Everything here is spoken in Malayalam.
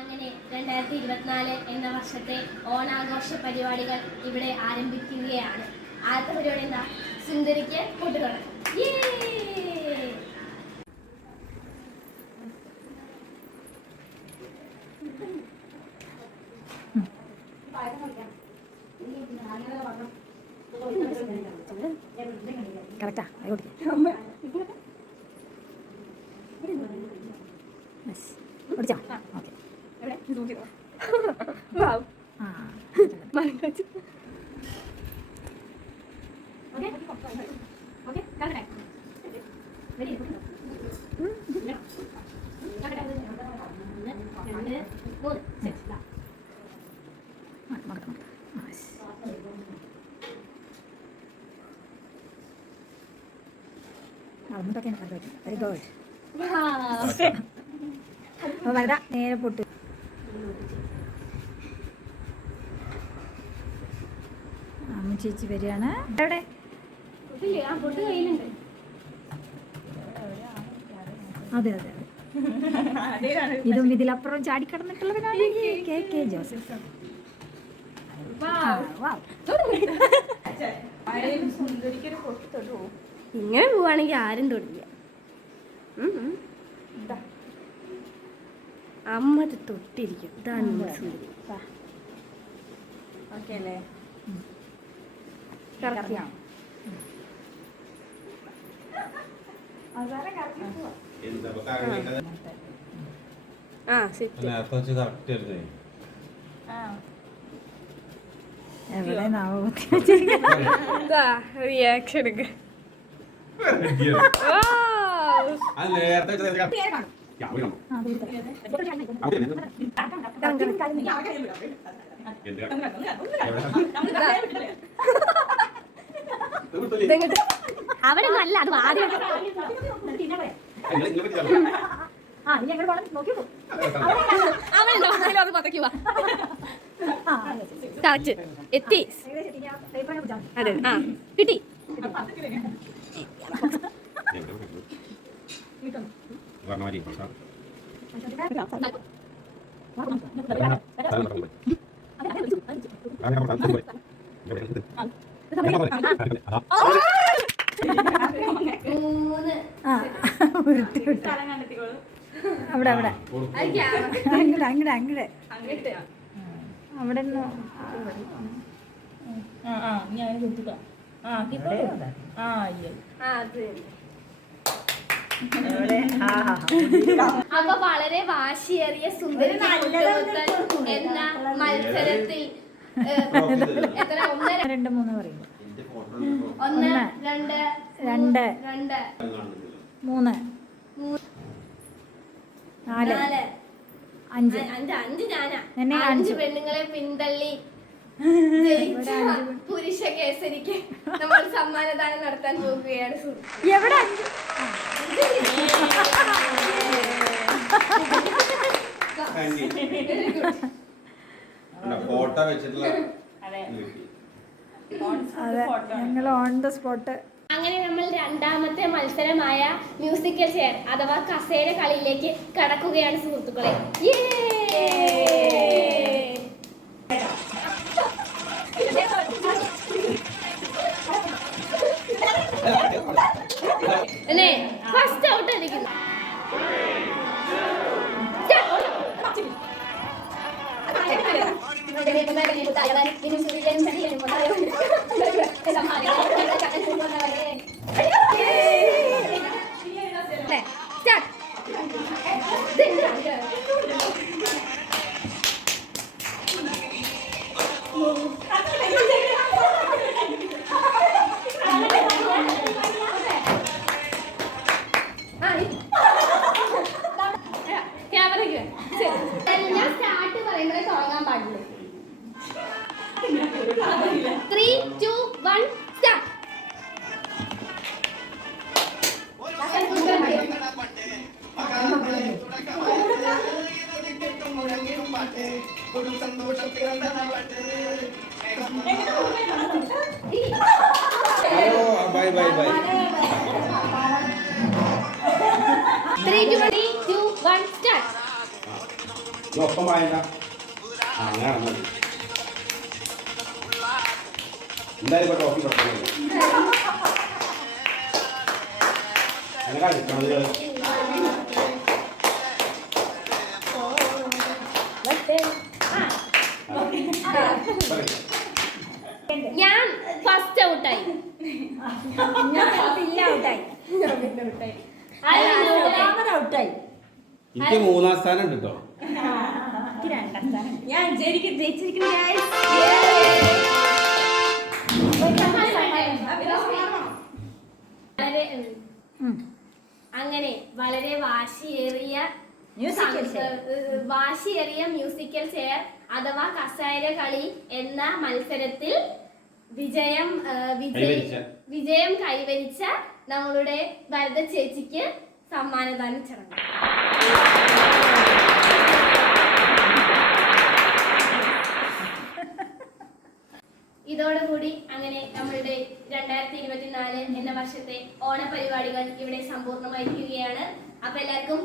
അങ്ങനെ 2024 എന്ന വർഷത്തെ ഓണാഘോഷ പരിപാടികൾ ഇവിടെ ആരംഭിക്കുകയാണ്. ആദ്യത്തെ പരിപാടി എന്താ? സുന്ദരിക്ക് കൂട്ടുകാർ. കറക്റ്റാ ഓടിച്ചോ ഓക്കെ വെരി ഗുഡ്. അപ്പോൾ വരടാ നേരെ പൊട്ട്. അമ്മ ചേച്ചി വരികയാണ്. എവിടെ അതെ അതെ അതെ ഇതും ഇതിലപ്പുറം ചാടിക്കടന്നിട്ടുള്ളവരാണ് കെ ജോസഫ്. ഇങ്ങനെ പോവാണെങ്കിൽ ആരും തൊടില്ല. അമ്മ തൊട്ടിരിക്കും. ഇതാണ് സുന്ദരി. ഓക്കെ അല്ലേ? റിയാക്ഷൻ അവിടെ നല്ല അത് ആദ്യം എത്തി. അതെ ആ കിട്ടി. അവിടെ അവിടെ അങ്ങോട്ട് അങ്ങോട്ട് അങ്ങോട്ട് അവിടെ അപ്പൊ വളരെ വാശിയേറിയ സുന്ദരി എന്ന മത്സരത്തിൽ എത്ര 1 2 3 പറയുന്നു. 1 2 2 3 4 5 ഞാനാ 5 പെണ്ണുങ്ങളെ പിന്തള്ളി പുരുഷ കേസരിക്ക് നമ്മൾ സമ്മാനദാനം നടത്താൻ പോകുകയാണ്. എവിടെ ഫോട്ടോ വെച്ചിട്ടുള്ള ഞങ്ങൾ ഓൺ ദ സ്പോട്ട്. അങ്ങനെ നമ്മൾ രണ്ടാമത്തെ മത്സരമായ മ്യൂസിക്കൽ ചെയർ അഥവാ കസേര കളിയിലേക്ക് കടക്കുകയാണ് സുഹൃത്തുക്കളെ. ഫസ്റ്റ് ഔട്ട് അടിക്കുന്നു. ഞാൻ സ്റ്റാർട്ട് പറയുമ്പോഴേ തുടങ്ങാൻ പാടുള്ളൂ. 3 2 1 start. Bye bye bye. 3 2 1 start. ഒപ്പം വായണ്ട അങ്ങനെ നടന്നത് എന്തായാലും ഇപ്പൊ ട്രോഫി കൊടുക്കുന്നത് അങ്ങനെ കളിക്കണത് ഞാൻ ഫസ്റ്റ് ഔട്ടായി. ഔട്ടായി. എനിക്ക് 3-ാം സ്ഥാനം ഉണ്ട് കേട്ടോ. ഞാൻ ജയിച്ചിരിക്കുന്നു. അങ്ങനെ വളരെ വാശിയേറിയ മ്യൂസിക്കൽ ചെയർ അഥവാ കസേര കളി എന്ന മത്സരത്തിൽ വിജയം കൈവരിച്ച നമ്മളുടെ ഭരത ചേച്ചിക്ക് സമ്മാനദാന ചടങ്ങ്. ഇതോടുകൂടി അങ്ങനെ നമ്മളുടെ 2024 എന്ന വർഷത്തെ ഓണപരിപാടികൾ ഇവിടെ സമ്പൂർണ്ണമായിരിക്കുകയാണ്. അപ്പൊ എല്ലാവർക്കും